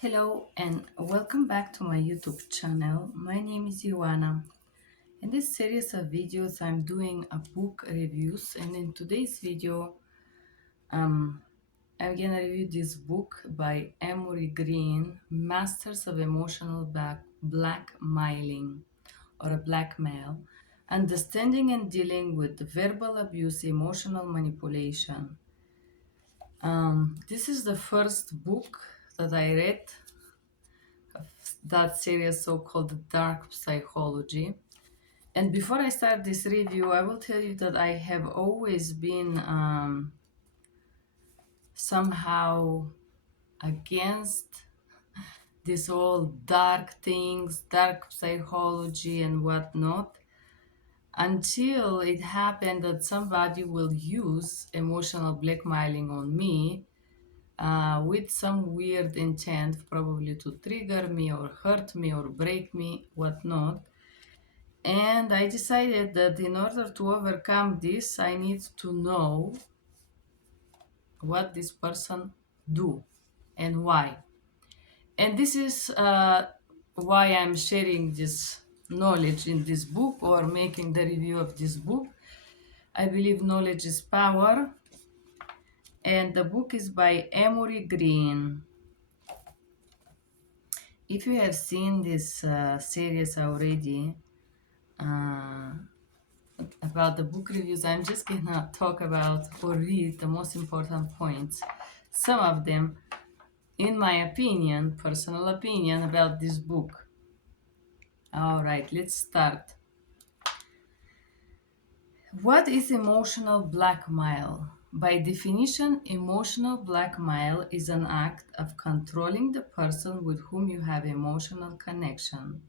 Hello and welcome back to my YouTube channel. My name is Ioana. In this series of videos, I'm doing a book reviews, and in today's video, um, I'm gonna review this book by Emory Green, Masters of Emotional Blackmailing or a Blackmail, Understanding and Dealing with Verbal Abuse, Emotional Manipulation. This is the first book that I read that series so-called dark psychology. And before I start this review, I will tell you that I have always been somehow against this all dark things, dark psychology and whatnot, until it happened that somebody will use emotional blackmailing on me with some weird intent, probably to trigger me or hurt me or break me, whatnot. And I decided that in order to overcome this, I need to know what this person do and why. And this is why I'm sharing this knowledge in this book or making the review of this book. I believe knowledge is power, and the book is by Emory Green. If you have seen this series already, uh, about the book reviews, I'm just gonna talk about or read the most important points, some of them, in my opinion, personal opinion, about this book. All right, let's start. What is emotional blackmail? By definition, emotional blackmail is an act of controlling the person with whom you have emotional connection.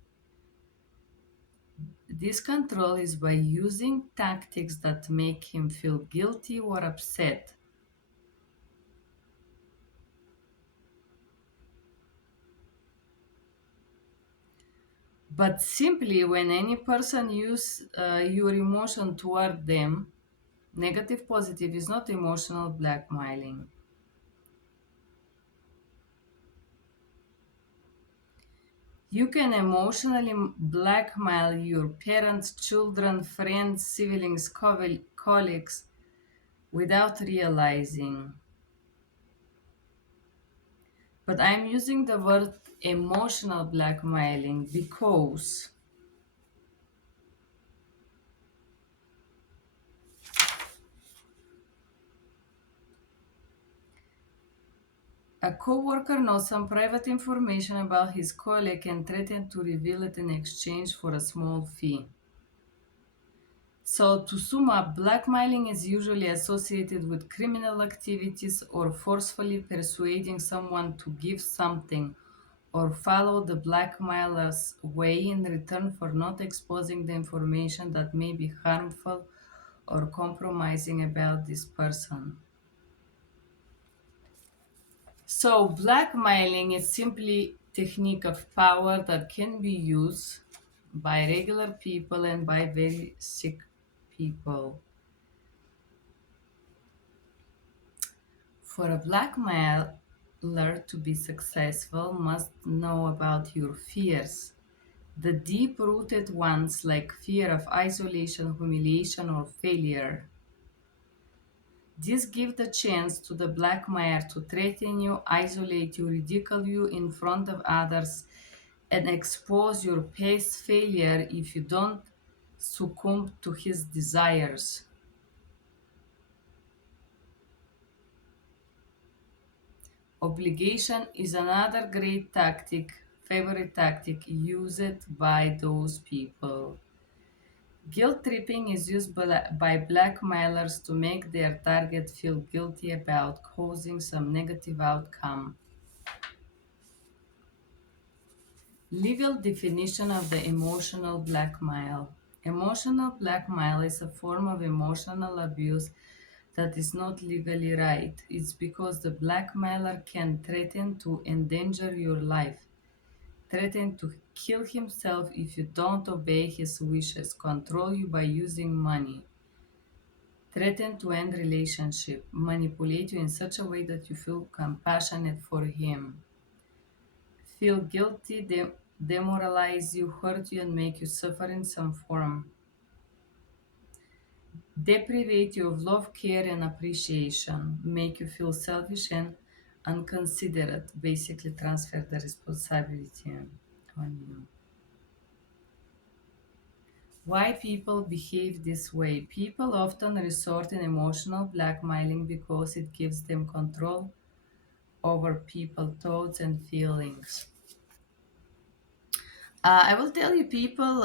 This control is by using tactics that make him feel guilty or upset. But simply when any person use your emotion toward them, negative, positive, is not emotional blackmailing. You can emotionally blackmail your parents, children, friends, siblings, colleagues without realizing. But I'm using the word emotional blackmailing because a coworker knows some private information about his colleague and threatens to reveal it in exchange for a small fee. So, to sum up, blackmailing is usually associated with criminal activities or forcefully persuading someone to give something or follow the blackmailer's way in return for not exposing the information that may be harmful or compromising about this person. So blackmailing is simply technique of power that can be used by regular people and by very sick people. For a blackmailer to be successful must know about your fears. The deep-rooted ones like fear of isolation, humiliation, or failure. This gives the chance to the blackmailer to threaten you, isolate you, ridicule you in front of others, and expose your past failure if you don't succumb to his desires. Obligation is another great tactic, favorite tactic used by those people. Guilt tripping is used by blackmailers to make their target feel guilty about causing some negative outcome. Legal definition of the emotional blackmail. Emotional blackmail is a form of emotional abuse that is not legally right. It's because the blackmailer can threaten to endanger your life, threaten to kill himself if you don't obey his wishes, control you by using money, threaten to end relationship, manipulate you in such a way that you feel compassionate for him. feel guilty, demoralize you, hurt you, and make you suffer in some form. Deprivate you of love, care, and appreciation, make you feel selfish and unconsiderate, basically transfer the responsibility on you. Why people behave this way? People often resort in emotional blackmailing because it gives them control over people's thoughts and feelings. I will tell you people,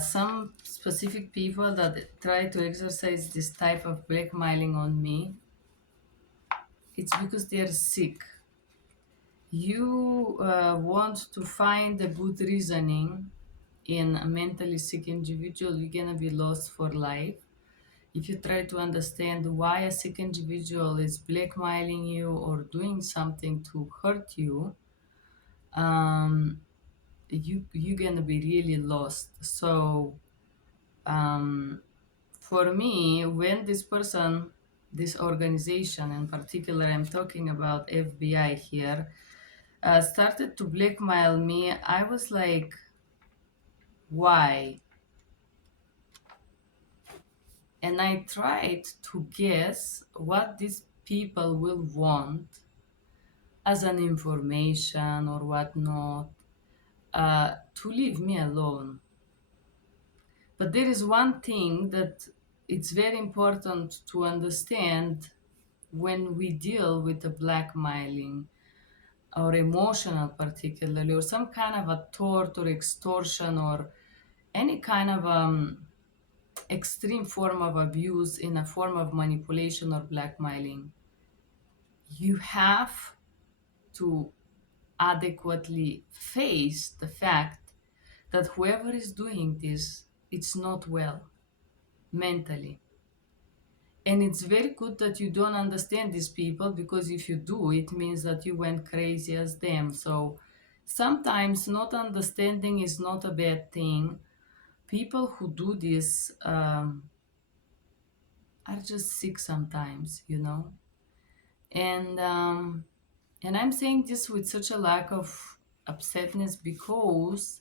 some specific people that try to exercise this type of blackmailing on me, it's because they are sick. You want to find a good reasoning in a mentally sick individual, you're gonna be lost for life. If you try to understand why a sick individual is blackmailing you or doing something to hurt you, um, you're gonna be really lost. So um, for me, when this organization in particular, I'm talking about FBI here, started to blackmail me, I was like, why? And I tried to guess what these people will want as an information or whatnot, to leave me alone. But there is one thing that it's very important to understand when we deal with the blackmailing or emotional particularly, or some kind of a tort or extortion or any kind of extreme form of abuse in a form of manipulation or blackmailing, you have to adequately face the fact that whoever is doing this, it's not well mentally. And it's very good that you don't understand these people, because if you do, it means that you went crazy as them. So sometimes not understanding is not a bad thing. People who do this are just sick sometimes, you know. And and I'm saying this with such a lack of upsetness because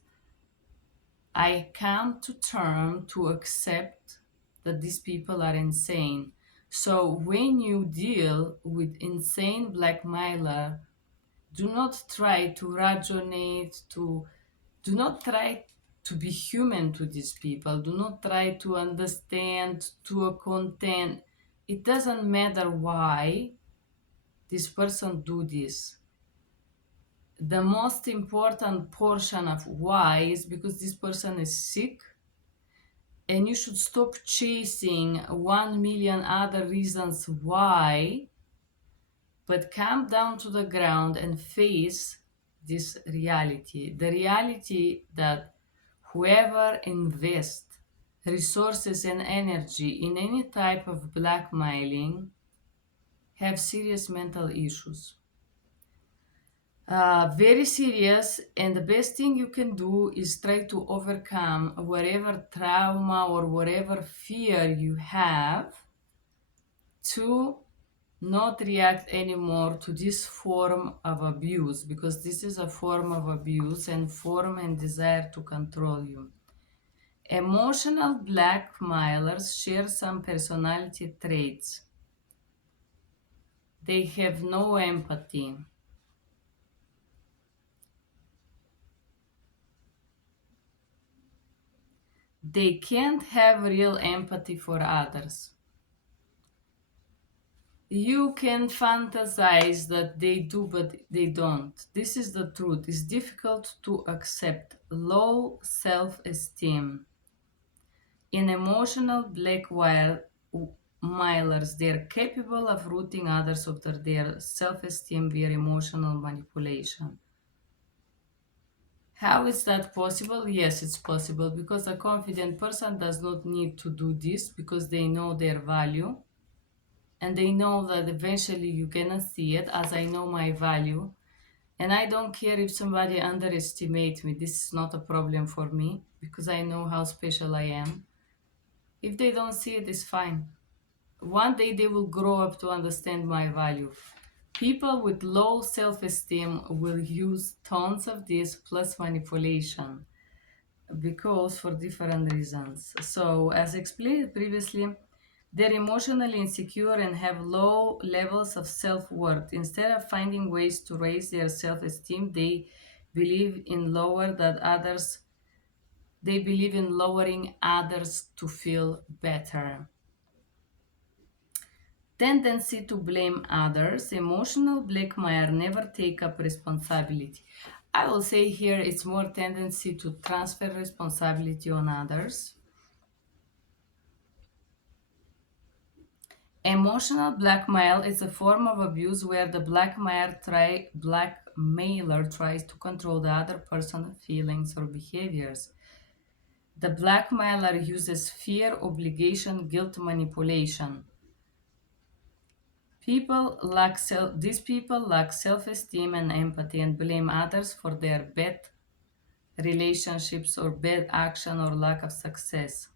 I come to term to accept that these people are insane. So when you deal with insane blackmailer, do not try to rationate, to do not try to be human to these people. Do not try to understand to a content. It doesn't matter why this person do this. The most important portion of why is because this person is sick, and you should stop chasing 1 million other reasons why, but come down to the ground and face this reality, the reality that whoever invests resources and energy in any type of blackmailing have serious mental issues. Very serious, and the best thing you can do is try to overcome whatever trauma or whatever fear you have to not react anymore to this form of abuse, because this is a form of abuse and form and desire to control you. Emotional blackmailers share some personality traits. They have no empathy. They can't have real empathy for others. You can fantasize that they do, but they don't. This is the truth. It's difficult to accept. Low self esteem. In emotional blackmailers, they're capable of rooting others after their self esteem via emotional manipulation. How is that possible? Yes, it's possible because a confident person does not need to do this because they know their value, and they know that eventually you're gonna see it, as I know my value. And I don't care if somebody underestimates me. This is not a problem for me because I know how special I am. If they don't see it, it's fine. One day they will grow up to understand my value. People with low self esteem will use tons of this plus manipulation because for different reasons. So, as explained previously, they're emotionally insecure and have low levels of self worth. Instead of finding ways to raise their self esteem, believe in lower that others they believe in lowering others to feel better. Tendency to blame others, emotional blackmail, never take up responsibility. I will say here it's more tendency to transfer responsibility on others. Emotional blackmail is a form of abuse where the blackmailer tries to control the other person's feelings or behaviors. The blackmailer uses fear, obligation, guilt, manipulation. These people lack self-esteem and empathy and blame others for their bad relationships or bad action or lack of success.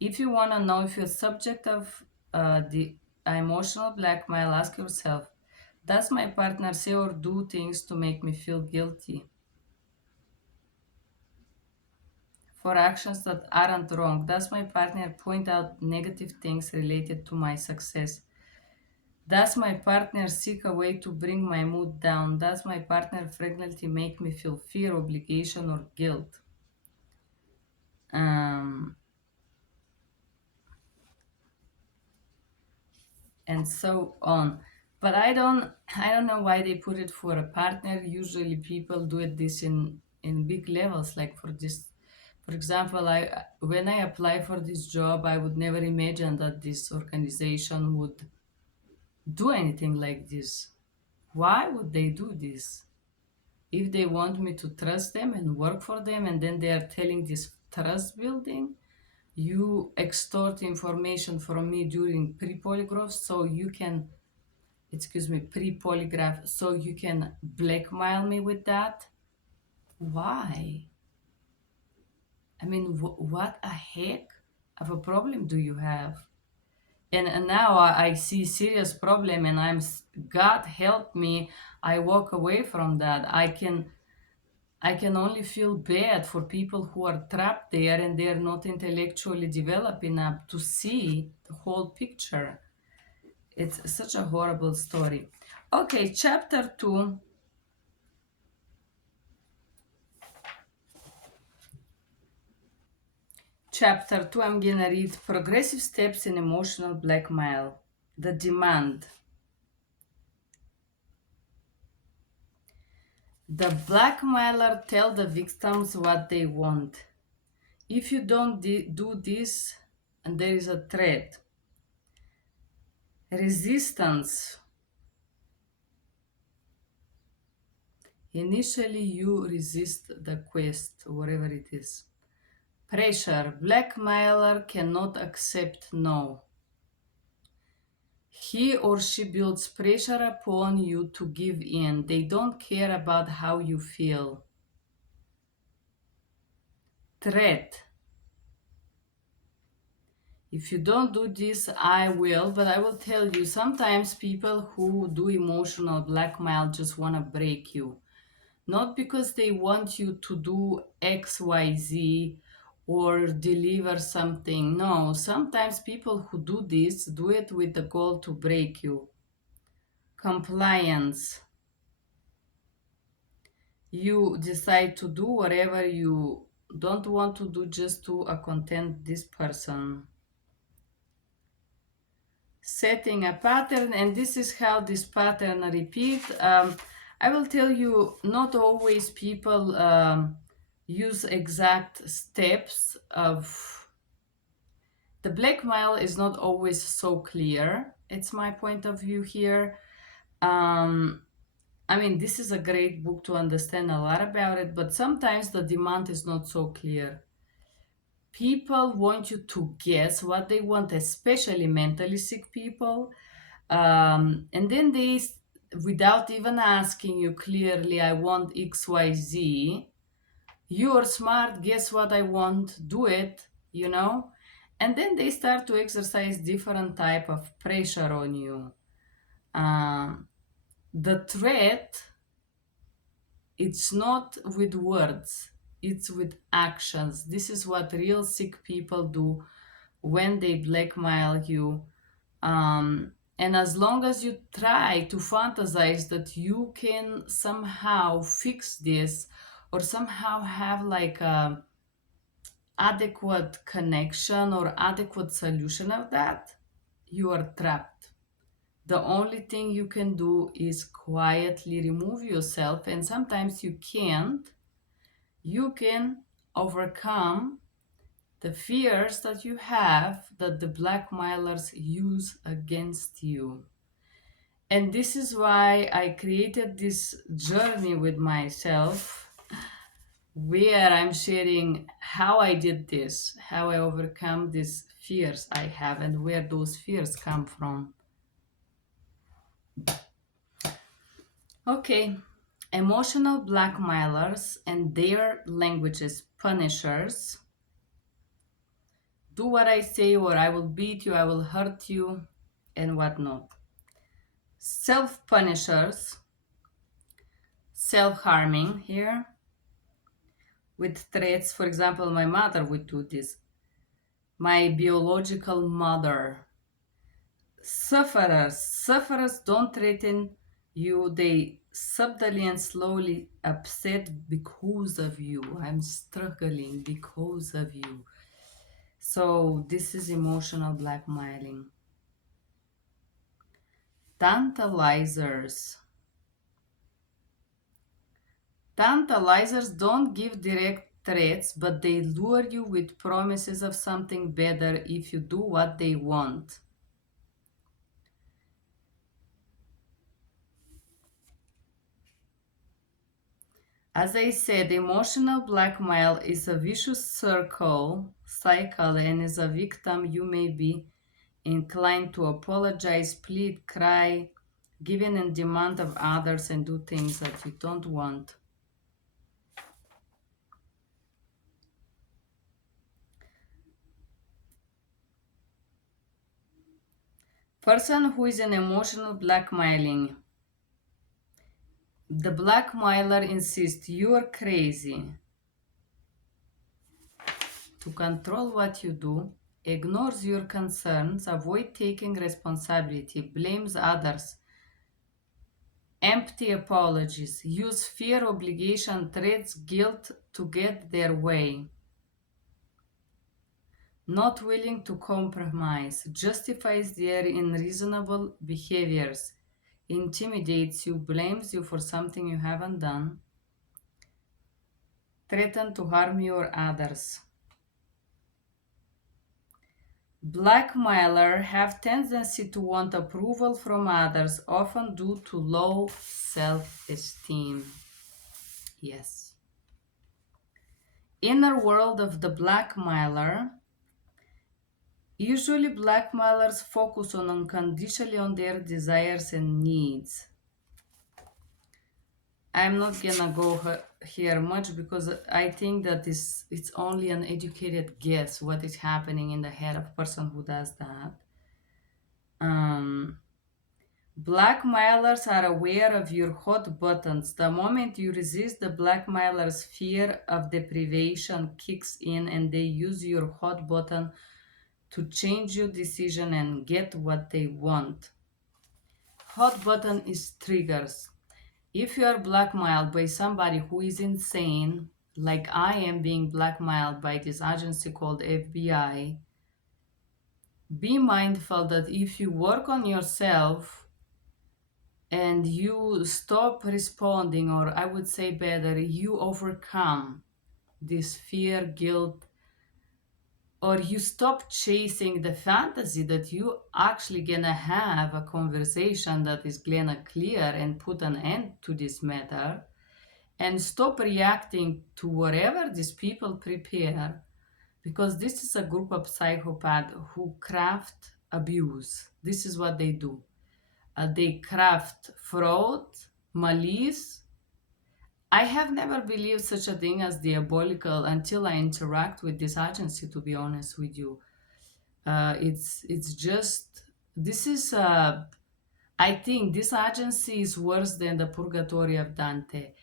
If you want to know if you're subject of the emotional blackmail, ask yourself, does my partner say or do things to make me feel guilty for actions that aren't wrong? Does my partner point out negative things related to my success? Does my partner seek a way to bring my mood down? Does my partner frequently make me feel fear, obligation, or guilt? Um, and so on. But I don't know why they put it for a partner. Usually people do it this in big levels, like for this. For example, I when I apply for this job, I would never imagine that this organization would do anything like this. Why would they do this? If they want me to trust them and work for them, and then they are telling this trust building, you extort information from me during pre-polygraph so you can, excuse me, pre-polygraph so you can blackmail me with that. Why? I mean, what a heck of a problem do you have? And now I see serious problem, and God help me, I walk away from that. I can only feel bad for people who are trapped there and they're not intellectually developed enough to see the whole picture. It's such a horrible story. Okay, chapter 2. Chapter 2, I'm gonna read Progressive Steps in Emotional Blackmail. The demand. The blackmailer tell the victims what they want. If you don't do this, and there is a threat. Resistance. Initially, you resist the quest, whatever it is. Pressure. Blackmailer cannot accept no. He or she builds pressure upon you to give in. They don't care about how you feel. Threat. If you don't do this, I will. But I will tell you, sometimes people who do emotional blackmail just want to break you. Not because they want you to do XYZ or deliver something. No, sometimes people who do this do it with the goal to break you. Compliance. You decide to do whatever you don't want to do just to content this person. Setting a pattern, and this is how this pattern repeat. I will tell you, not always people use exact steps of the blackmail is not always so clear. It's my point of view here. I mean, this is a great book to understand a lot about it, but sometimes the demand is not so clear. People want you to guess what they want, especially mentally sick people. And then without even asking you clearly, I want XYZ, you're smart, guess what I want, do it, you know? And then they start to exercise different type of pressure on you. um, the threat, it's not with words, it's with actions. This is what real sick people do when they blackmail you. And as long as you try to fantasize that you can somehow fix this or somehow have like a adequate connection or adequate solution of that, you are trapped. The only thing you can do is quietly remove yourself, and sometimes you can't. You can overcome the fears that you have that the blackmailers use against you. And this is why I created this journey with myself, where I'm sharing how I did this, how I overcome these fears I have, and where those fears come from. Okay, emotional blackmailers and their languages, punishers. Do what I say, or I will beat you, I will hurt you, and whatnot. Self punishers, self harming here, with threats. For example, my mother would do this. My biological mother. Sufferers don't threaten you, they subtly and slowly upset because of you. I'm struggling because of you. So, this is emotional blackmailing. Tantalizers. Tantalizers don't give direct threats, but they lure you with promises of something better if you do what they want. As I said, emotional blackmail is a vicious cycle, and as a victim, you may be inclined to apologize, plead, cry, give in and demand of others, and do things that you don't want. Person who is in emotional blackmailing. The blackmailer insists you are crazy to control what you do, ignores your concerns, avoid taking responsibility, blames others, empty apologies, use fear, obligation, threats, guilt to get their way, not willing to compromise, justifies their unreasonable behaviors, intimidates you, blames you for something you haven't done, threaten to harm you or others. Blackmailer have tendency to want approval from others, often due to low self-esteem. Yes. Inner world of the blackmailer. Usually blackmailers focus on unconditionally on their desires and needs. I'm not gonna go here much because I think that it's only an educated guess what is happening in the head of a person who does that. Um, Blackmailers are aware of your hot buttons. The moment you resist, the blackmailer's fear of deprivation kicks in and they use your hot button to change your decision and get what they want. Hot button is triggers. If you are blackmailed by somebody who is insane, like I am being blackmailed by this agency called FBI, be mindful that if you work on yourself and you stop responding, or I would say better, you overcome this fear, guilt, or you stop chasing the fantasy that you actually gonna have a conversation that is gonna clear and put an end to this matter, and stop reacting to whatever these people prepare, because this is a group of psychopaths who craft abuse. This is what they do. They craft fraud, malice. I have never believed such a thing as diabolical until I interact with this agency, to be honest with you. It's just this is I think this agency is worse than the purgatory of Dante.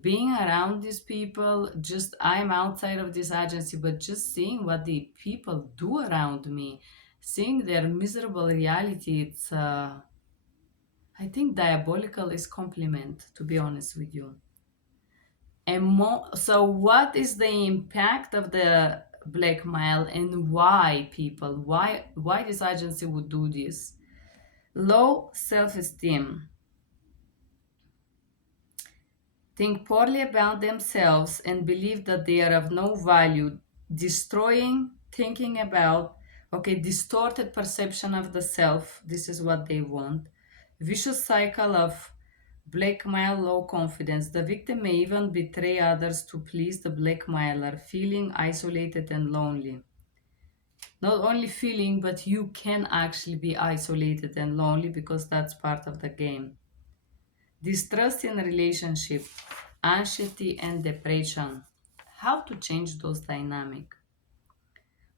Being around these people, just I'm outside of this agency, but just seeing what the people do around me, seeing their miserable reality, it's I think diabolical is compliment, to be honest with you. So what is the impact of the blackmail and why people, why this agency would do this? Low self-esteem, think poorly about themselves and believe that they are of no value, destroying thinking about, okay, distorted perception of the self. This is what they want. Vicious cycle of blackmail, low confidence. The victim may even betray others to please the blackmailer, feeling isolated and lonely. Not only feeling, but you can actually be isolated and lonely because that's part of the game. Distrust in relationship, anxiety and depression. How to change those dynamics?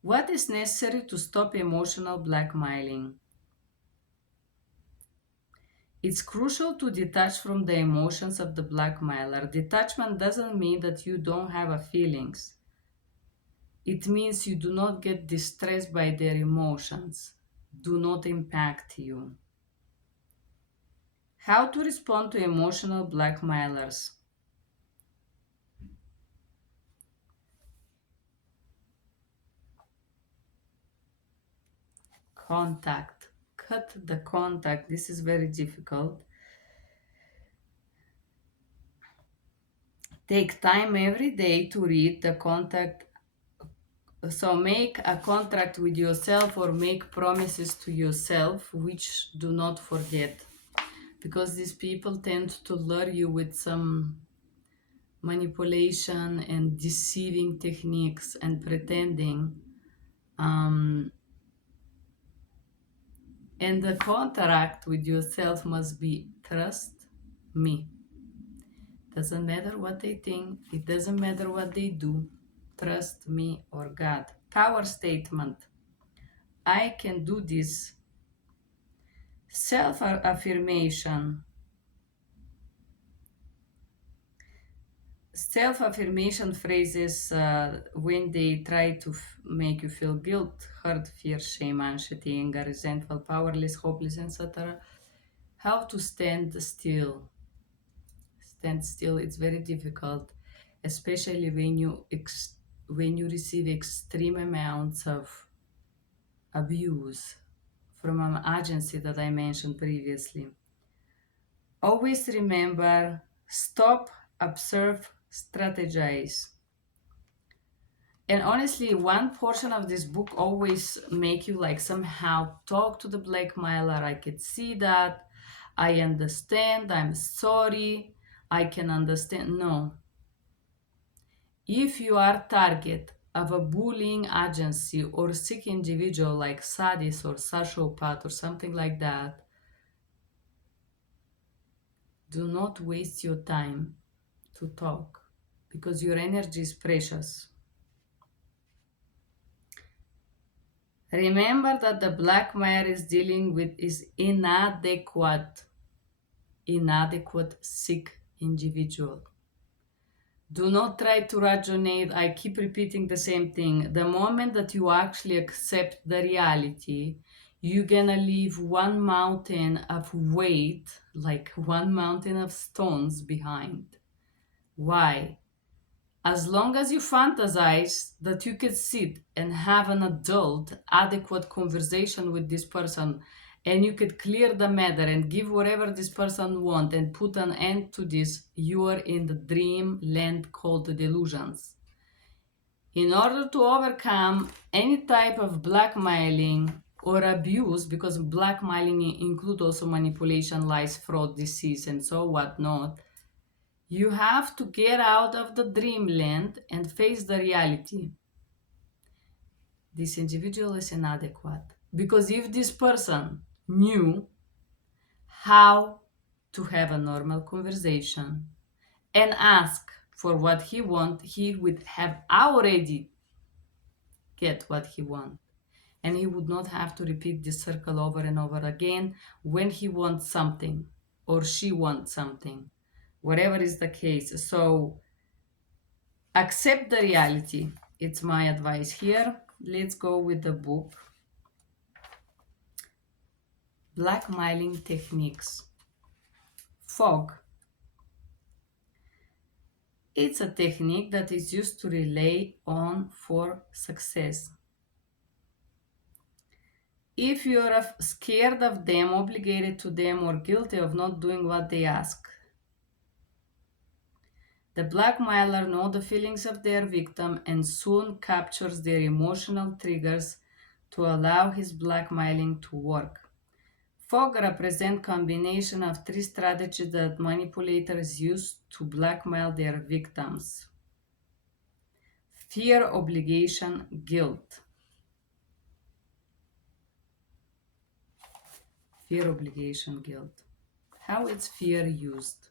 What is necessary to stop emotional blackmailing? It's crucial to detach from the emotions of the blackmailer. Detachment doesn't mean that you don't have a feelings. It means you do not get distressed by their emotions. Do not impact you. How to respond to emotional blackmailers? Contact. Cut the contact. This is very difficult. Take time every day to read the contact. So make a contract with yourself or make promises to yourself which do not forget. Because these people tend to lure you with some manipulation and deceiving techniques and pretending. Um, and the contract with yourself must be trust me. Doesn't matter what they think, it doesn't matter what they do. Trust me or God. Power statement. I can do this. Self affirmation. Self affirmation phrases when they try to make you feel guilt, hurt, fear, shame, anxiety, anger, resentful, powerless, hopeless, etc. How to stand still. Stand still, it's very difficult, especially when you receive extreme amounts of abuse from an agency that I mentioned previously. Always remember, stop, observe, strategize. And honestly, one portion of this book always make you like somehow talk to the blackmailer. I could see that. I understand. I'm sorry. I can understand. No. If you are target of a bullying agency or sick individual like sadist or sociopath or something like that, do not waste your time to talk because your energy is precious. Remember that the blackmailer is dealing with is inadequate sick individual. Do not try to rationate. I keep repeating the same thing. The moment that you actually accept the reality, you're gonna leave one mountain of weight, like one mountain of stones behind. Why? As long as you fantasize that you could sit and have an adult, adequate conversation with this person, and you could clear the matter and give whatever this person wants and put an end to this, you are in the dream land called delusions. In order to overcome any type of blackmailing or abuse, because blackmailing include also manipulation, lies, fraud, deceit, and so whatnot, you have to get out of the dreamland and face the reality. This individual is inadequate. Because if this person knew how to have a normal conversation and ask for what he wants, he would have already get what he wants. and he would not have to repeat this circle over and over again when he wants something or she wants something, whatever is the case. So accept the reality. It's my advice here. Let's go with the book. Blackmailing techniques. Fog. It's a technique that is used to rely on for success. If you're scared of them, obligated to them, or guilty of not doing what they ask, the blackmailer knows the feelings of their victim and soon captures their emotional triggers to allow his blackmailing to work. Fog represent combination of three strategies that manipulators use to blackmail their victims. Fear, obligation, guilt. Fear, obligation, guilt. How is fear used?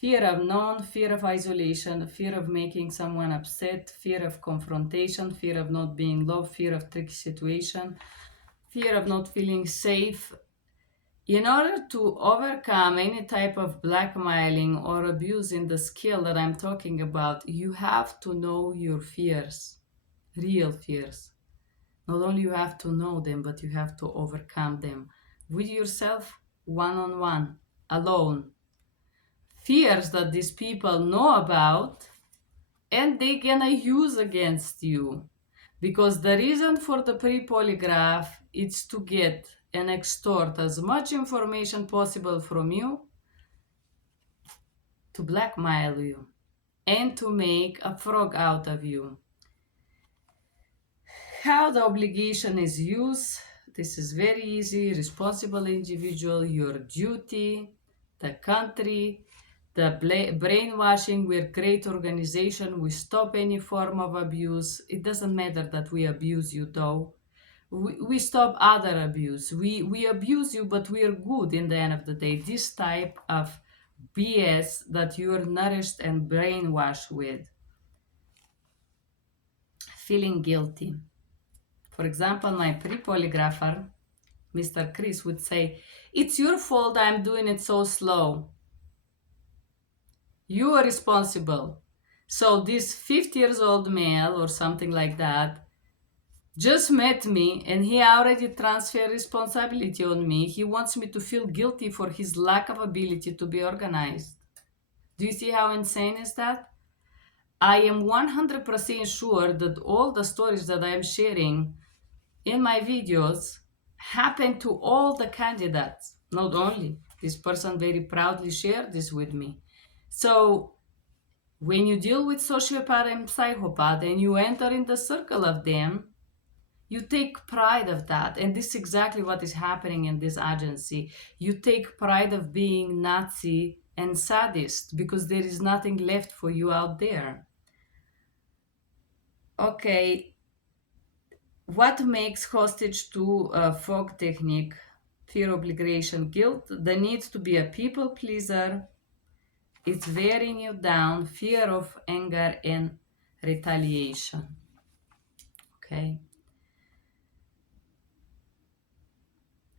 Fear of known, fear of isolation, fear of making someone upset, fear of confrontation, fear of not being loved, fear of tricky situation, fear of not feeling safe. In order to overcome any type of blackmailing or abuse in the skill that I'm talking about, you have to know your fears, real fears. Not only you have to know them, but you have to overcome them with yourself, one-on-one, alone. Fears that these people know about and they gonna use against you. Because the reason for the pre-polygraph is to get and extort as much information possible from you to blackmail you and to make a frog out of you. How the obligation is used, this is very easy. Responsible individual, your duty, the country, the brainwashing. We're great organization. We stop any form of abuse. It doesn't matter that we abuse you though. We stop other abuse. We abuse you, but we are good in the end of the day. This type of BS that you are nourished and brainwashed with. Feeling guilty. For example, my pre-polygrapher, Mr. Chris, would say, "It's your fault I'm doing it so slow. You are responsible." So this 50 years old male or something like that just met me and he already transferred responsibility on me. He wants me to feel guilty for his lack of ability to be organized. Do you see how insane is that? I am 100% sure that all the stories that I am sharing in my videos happen to all the candidates, not only. This person very proudly shared this with me. So when you deal with sociopath and psychopath and you enter in the circle of them, you take pride of that. And this is exactly what is happening in this agency. You take pride of being Nazi and sadist because there is nothing left for you out there. Okay, what makes hostage to a fog technique? Fear, obligation, guilt, the need to be a people pleaser. It's wearing you down, fear of anger and retaliation. Okay.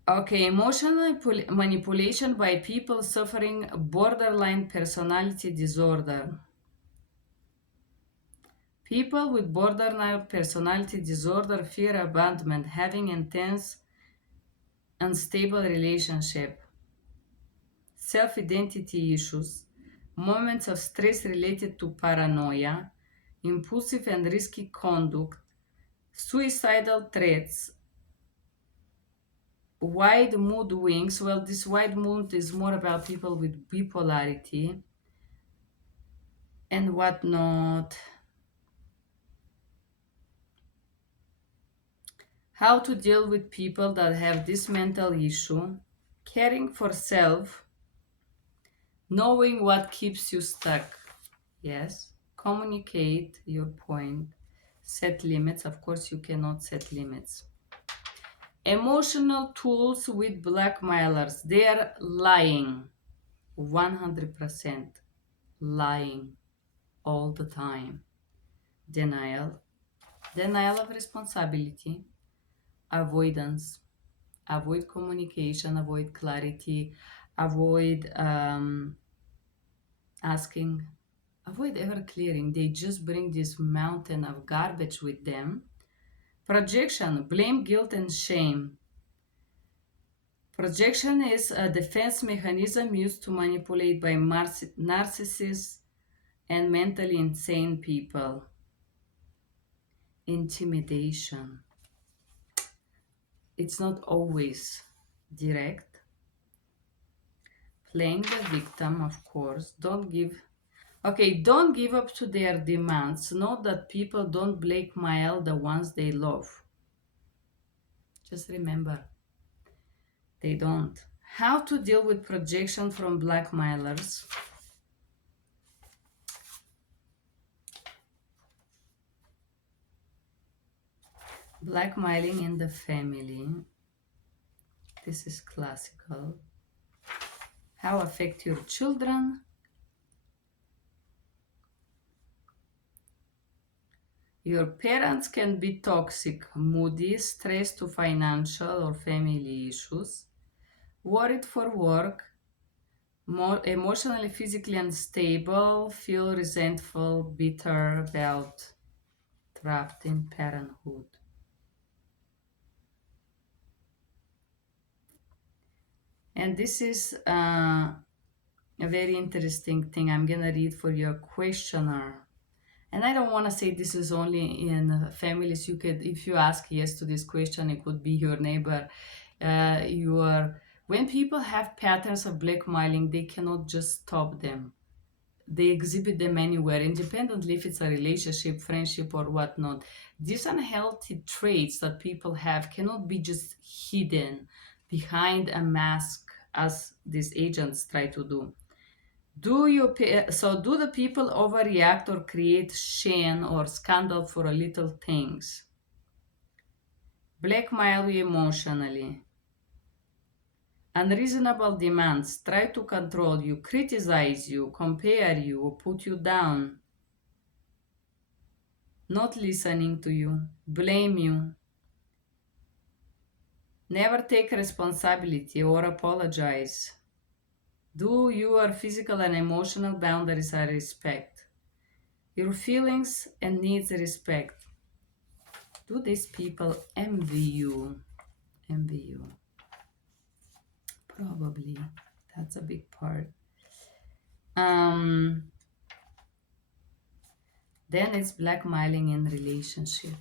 Okay, emotional manipulation by people suffering borderline personality disorder. People with borderline personality disorder fear abandonment, having intense, unstable relationship, self-identity issues, moments of stress related to paranoia, impulsive and risky conduct, suicidal threats, wide mood wings. Well, this wide mood is more about people with bipolarity and whatnot. How to deal with people that have this mental issue, caring for self, knowing what keeps you stuck. Yes, communicate your point, set limits. Of course, you cannot set limits. Emotional tools with blackmailers. They are lying, 100% lying all the time. Denial, Denial of responsibility, avoidance, avoid communication, avoid clarity, avoid asking, avoid ever clearing. They just bring this mountain of garbage with them. Projection, blame, guilt, and shame. Projection is a defense mechanism used to manipulate by narcissists and mentally insane people. Intimidation. It's not always direct. Playing the victim, of course. Don't give up to their demands. Know that people don't blackmail the ones they love. Just remember, they don't. How to deal with projection from blackmailers. Blackmailing in the family. This is classical. How affect your children. Your parents can be toxic, moody, stressed to financial or family issues, worried for work, more emotionally, physically unstable, feel resentful, bitter about trapped in parenthood. And this is a very interesting thing. I'm gonna read for your questionnaire. And I don't want to say this is only in families. You could, if you ask yes to this question, it could be your neighbor. Your When people have patterns of blackmailing, they cannot just stop them. They exhibit them anywhere, independently if it's a relationship, friendship, or whatnot. These unhealthy traits that people have cannot be just hidden behind a mask, as these agents try to do. Do the people overreact or create shame or scandal for a little things? Blackmail you emotionally. Unreasonable demands try to control you, criticize you, compare you, or put you down. Not listening to you, blame you. Never take responsibility or apologize. Do your physical and emotional boundaries are respect. Your feelings and needs respect. Do these people envy you? Envy you. Probably. That's a big part. Um, then it's blackmailing in relationship.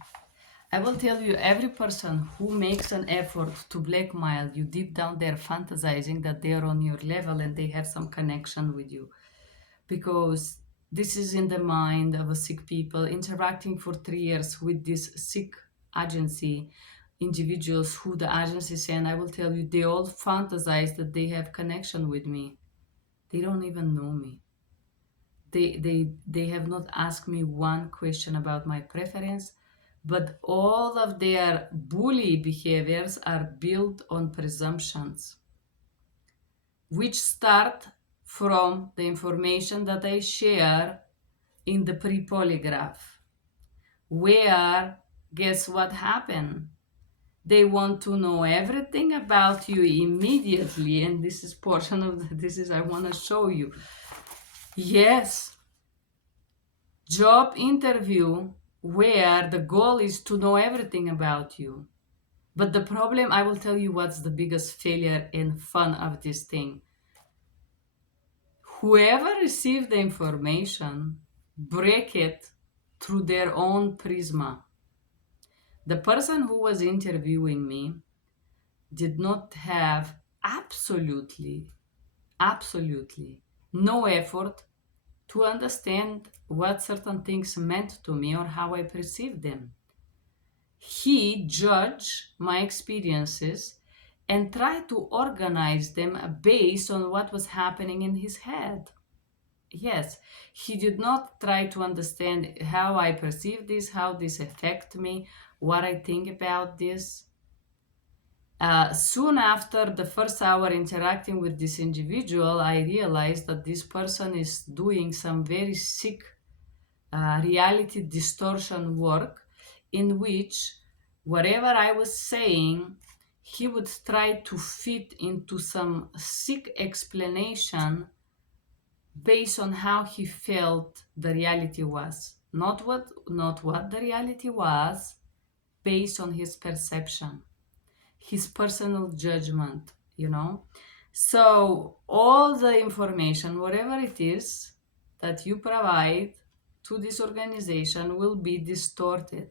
I will tell you, every person who makes an effort to blackmail you, deep down they're fantasizing that they're on your level and they have some connection with you. Because this is in the mind of a sick people interacting for 3 years with this sick agency individuals who the agency sent. I will tell you, they all fantasize that they have connection with me. They don't even know me. They have not asked me one question about my preference, but all of their bully behaviors are built on presumptions, which start from the information that I share in the pre-polygraph, where guess what happened? They want to know everything about you immediately, and this is portion of this is I want to show you. Yes, job interview where the goal is to know everything about you. But the problem, I will tell you what's the biggest failure and fun of this thing. Whoever received the information break it through their own prisma. The person who was interviewing me did not have absolutely no effort to understand what certain things meant to me or how I perceived them. He judged my experiences and tried to organize them based on what was happening in his head. Yes, he did not try to understand how I perceive this, how this affect me, what I think about this. Soon after the first hour interacting with this individual, I realized that this person is doing some very sick reality distortion work in which whatever I was saying, he would try to fit into some sick explanation based on how he felt the reality was. Not what the reality was, based on his perception, his personal judgment, you know. So all the information, whatever it is that you provide to this organization, will be distorted.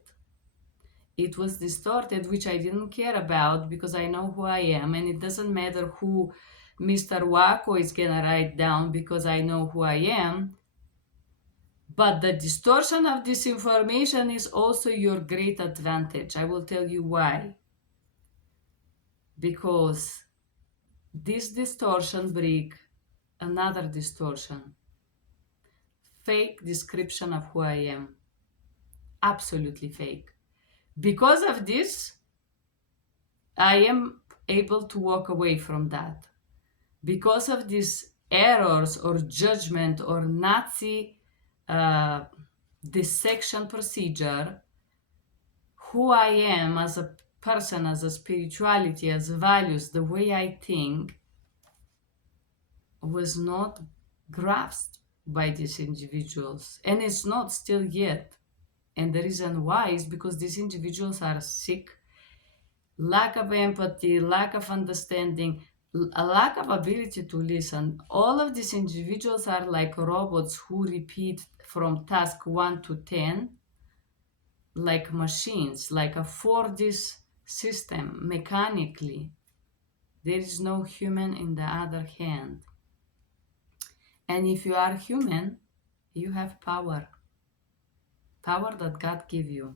It was distorted, which I didn't care about because I know who I am, and it doesn't matter who Mr. Wacko is gonna write down because I know who I am. But the distortion of this information is also your great advantage. I will tell you why. Because this distortion brings another distortion. Fake description of who I am. Absolutely fake. Because of this, I am able to walk away from that. Because of these errors or judgment or Nazi dissection procedure, who I am as a person, as a spirituality, as values, the way I think, was not grasped by these individuals. And it's not still yet. And the reason why is because these individuals are sick, lack of empathy, lack of understanding, a lack of ability to listen. All of these individuals are like robots who repeat from task 1 to 10, like machines, like a 4D system, mechanically. There is no human in the other hand. And if you are human, you have power that God gave you.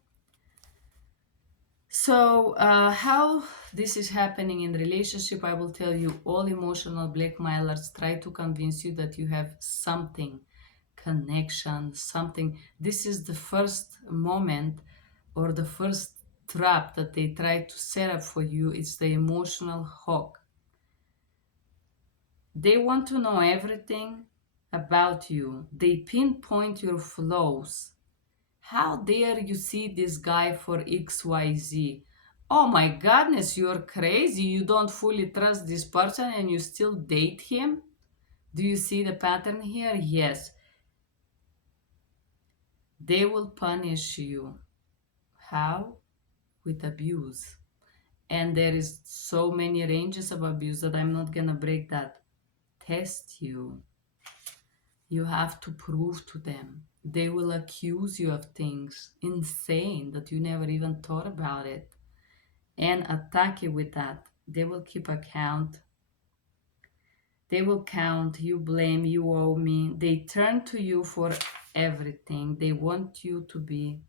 So how this is happening in relationship, I will tell you. All emotional blackmailers try to convince you that you have something, connection, something. This is the first moment or the first trap that they try to set up for you. It's the emotional hook. They want to know everything about you. They pinpoint your flaws. How dare you see this guy for XYZ? Oh my goodness, you're crazy. You don't fully trust this person and you still date him? Do you see the pattern here? Yes. They will punish you. How? With abuse. And there is so many ranges of abuse that I'm not gonna break that. Test you. You have to prove to them. They will accuse you of things insane that you never even thought about it and attack you with that. They will keep account. They will count, you blame, you owe me. They turn to you for everything. They want to be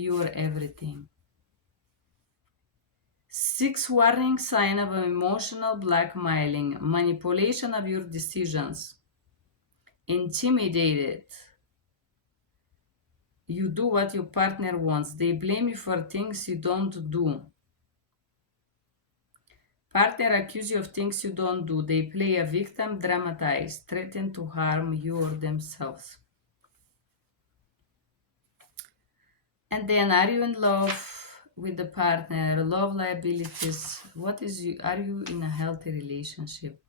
your everything. 6 warning sign of emotional blackmailing: manipulation of your decisions, intimidated. You do what your partner wants. They blame you for things you don't do. Partner accuse you of things you don't do. They play a victim, dramatize, threaten to harm you or themselves. And then, are you in love with the partner? Love liabilities. Are you in a healthy relationship?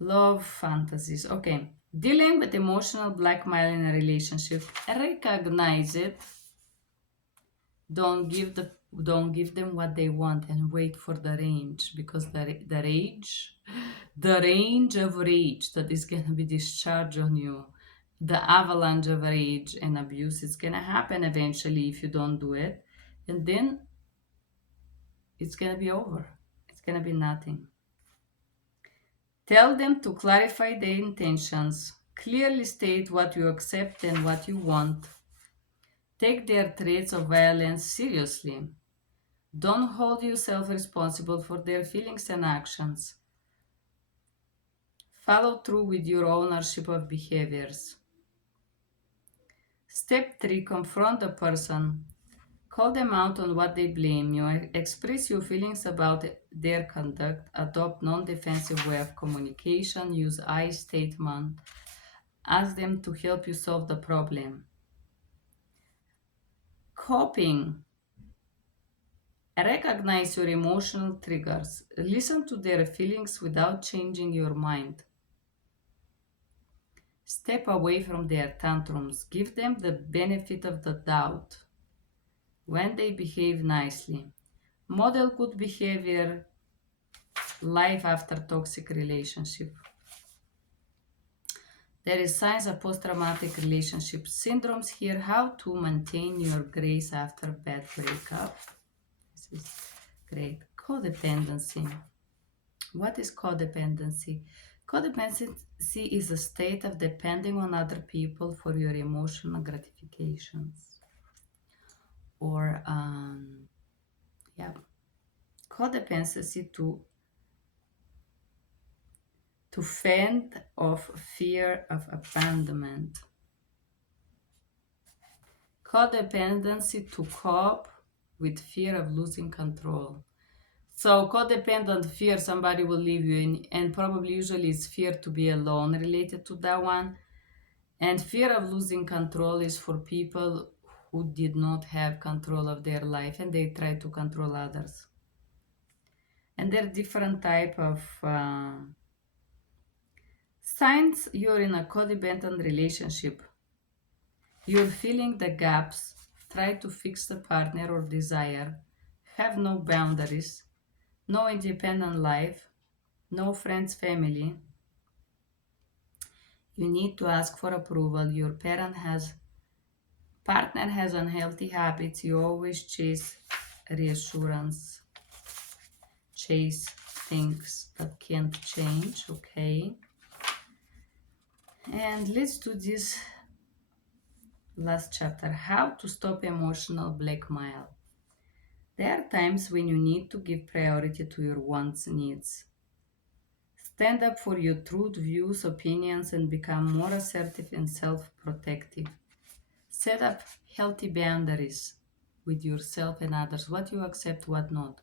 Love fantasies. Okay. Dealing with emotional blackmail in a relationship. Recognize it. Don't give them what they want and wait for the range, because the range of rage that is going to be discharged on you, the avalanche of rage and abuse, is going to happen eventually if you don't do it. And then it's going to be over. It's going to be nothing. Tell them to clarify their intentions. Clearly state what you accept and what you want. Take their threats of violence seriously. Don't hold yourself responsible for their feelings and actions. Follow through with your ownership of behaviors. Step 3. Confront the person. Call them out on what they blame you. Express your feelings about their conduct. Adopt non-defensive way of communication. Use I statement. Ask them to help you solve the problem. Coping. Recognize your emotional triggers. Listen to their feelings without changing your mind. Step away from their tantrums. Give them the benefit of the doubt when they behave nicely. Model good behavior. Life after toxic relationship. There is signs of post-traumatic relationship syndromes here. How to maintain your grace after bad breakup. This is great. Codependency. What is codependency? Codependency is a state of depending on other people for your emotional gratifications. Or, yeah, codependency to fend off fear of abandonment. Codependency to cope with fear of losing control. So codependent fear somebody will leave you in, and probably usually it's fear to be alone related to that one. And fear of losing control is for people who did not have control of their life and they try to control others. And there are different type of signs you're in a codependent relationship. You're filling the gaps, try to fix the partner or desire, have no boundaries, no independent life, no friends, family. You need to ask for approval. Your partner has unhealthy habits. You always chase reassurance, chase things that can't change. Okay. And let's do this last chapter. How to stop emotional blackmail. There are times when you need to give priority to your wants, needs. Stand up for your truth, views, opinions, and become more assertive and self-protective. Set up healthy boundaries with yourself and others, what you accept, what not.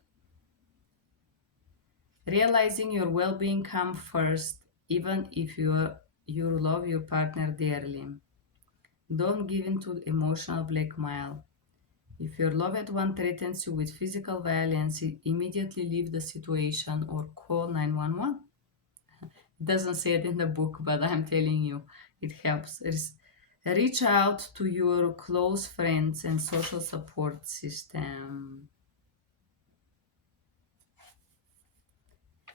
Realizing your well-being comes first, even if you love your partner dearly. Don't give in to emotional blackmail. If your loved one threatens you with physical violence, immediately leave the situation or call 911. It doesn't say it in the book, but I'm telling you, it helps. Reach out to your close friends and social support system.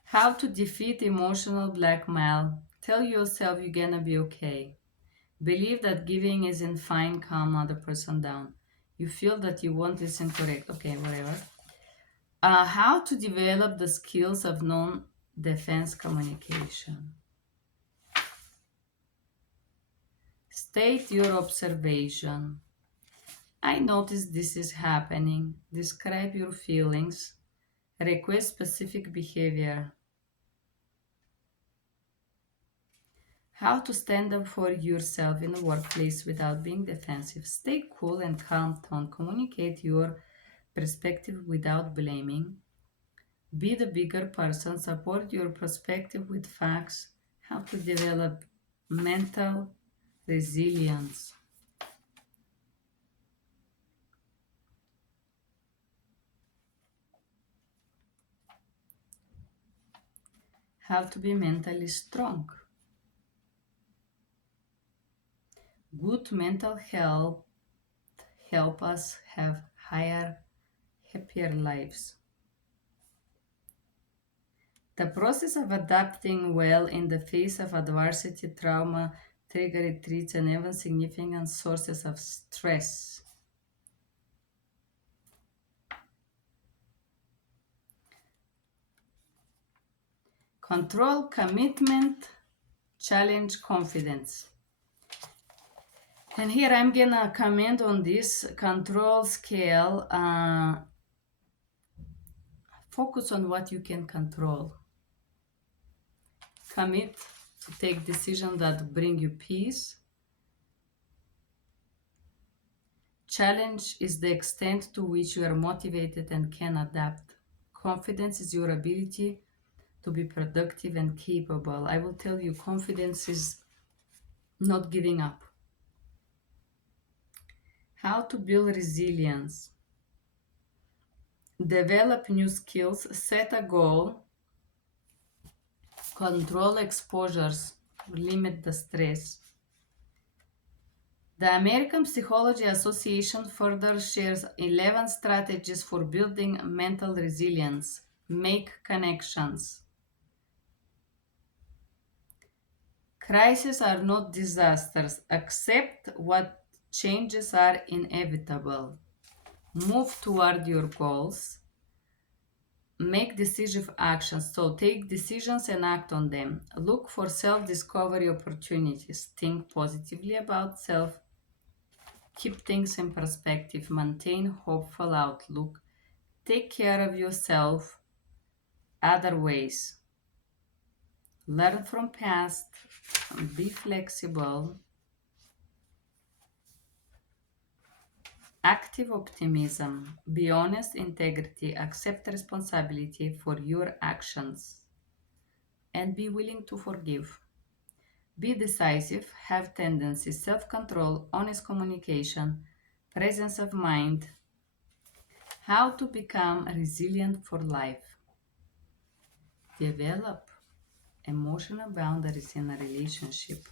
How to defeat emotional blackmail. Tell yourself you're gonna be okay. Believe that giving isn't fine, calm other person down. You feel that you won't listen correct. Okay, whatever. How to develop the skills of non-defense communication. State your observation. I notice this is happening. Describe your feelings. Request specific behavior. How to stand up for yourself in the workplace without being defensive. Stay cool and calm tone. Communicate your perspective without blaming. Be the bigger person. Support your perspective with facts. How to develop mental resilience. How to be mentally strong. Good mental health help us have higher, happier lives. The process of adapting well in the face of adversity, trauma, trigger retreats, and even significant sources of stress. Control, commitment, challenge, confidence. And here I'm gonna comment on this control scale. Focus on what you can control. Commit to take decisions that bring you peace. Challenge is the extent to which you are motivated and can adapt. Confidence is your ability to be productive and capable. I will tell you, confidence is not giving up. How to build resilience. Develop new skills, set a goal, control exposures, limit the stress. The American Psychology Association further shares 11 strategies for building mental resilience. Make connections. Crises are not disasters. Accept what changes are inevitable. Move toward your goals. Make decisive actions. So take decisions and act on them. Look for self discovery opportunities. Think positively about self. Keep things in perspective. Maintain hopeful outlook. Take care of yourself. Other ways. Learn from past. Be flexible. Active optimism. Be honest, integrity. Accept responsibility for your actions. And be willing to forgive. Be decisive, have tendencies, self control, honest communication, presence of mind. How to become resilient for life. Develop emotional boundaries in a relationship.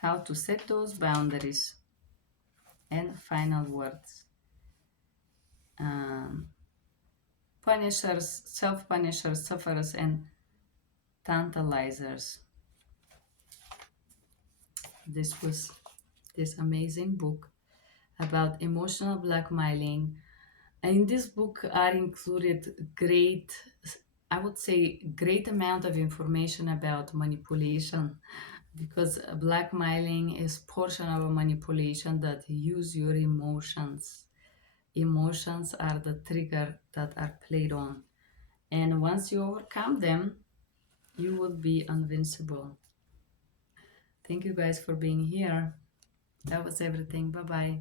How to set those boundaries. And final words. Um, Punishers, self punishers, sufferers, and tantalizers. This was this amazing book about emotional blackmailing. And in this book are included great, I would say, great amount of information about manipulation, because blackmailing is portion of a manipulation that use your emotions. Emotions are the trigger that are played on. And once you overcome them, you will be invincible. Thank you guys for being here. That was everything. Bye bye.